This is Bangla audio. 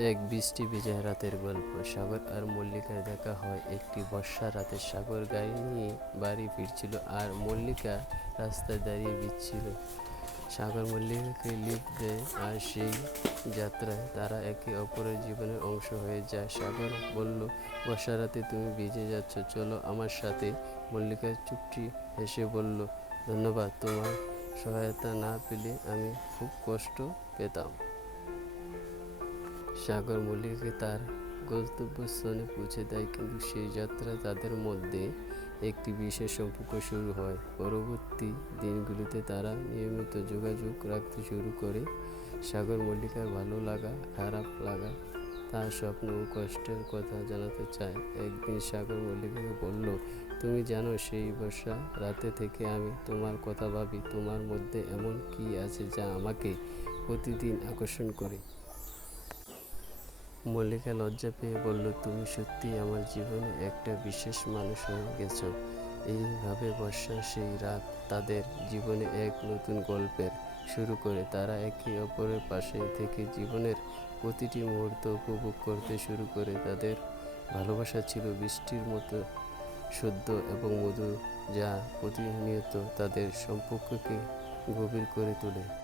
এক বৃষ্টি ভেজা রাতের গল্প। সাগর আর মল্লিকার দেখা হয় একটি বর্ষা রাতে। সাগর গাড়ি নিয়ে বাড়ি ফিরছিল আর মল্লিকা রাস্তায় দাঁড়িয়ে ভিজছিল। সাগর মল্লিকাকে লিফট দেয় আর সেই যাত্রায় তারা একে অপরের জীবনের অংশ হয়ে যায়। সাগর বলল, বর্ষা রাতে তুমি ভিজে যাচ্ছ, চলো আমার সাথে। মল্লিকা চুপটি হেসে বলল, ধন্যবাদ, তোমার সহায়তা না পেলে আমি খুব কষ্ট পেতাম। সাগর মল্লিকাকে তার গন্তব্যস্থানে পৌঁছে দেয়, কিন্তু সেই যাত্রায় তাদের মধ্যে একটি বিশেষ সম্পর্ক শুরু হয়। পরবর্তী দিনগুলিতে তারা নিয়মিত যোগাযোগ রাখতে শুরু করে। সাগর মল্লিকার ভালো লাগা, খারাপ লাগা, তার স্বপ্ন ও কষ্টের কথা জানাতে চায়। একদিন সাগর মল্লিকাকে বলল, তুমি জানো, সেই বর্ষা রাতে থেকে আমি তোমার কথা ভাবি। তোমার মধ্যে এমন কি আছে যা আমাকে প্রতিদিন আকর্ষণ করে? মল্লিকা লজ্জা পেয়ে বলল, তুমি সত্যিই আমার জীবনে একটা বিশেষ মানুষ হয়ে গেছো। এইভাবে বর্ষার সেই রাত তাদের জীবনে এক নতুন গল্পের শুরু করে। তারা একে অপরের পাশে থেকে জীবনের প্রতিটি মুহূর্ত উপভোগ করতে শুরু করে। তাদের ভালোবাসা ছিল বৃষ্টির মতো শুদ্ধ এবং মধুর, যা প্রতিনিয়ত তাদের সম্পর্ককে গভীর করে তোলে।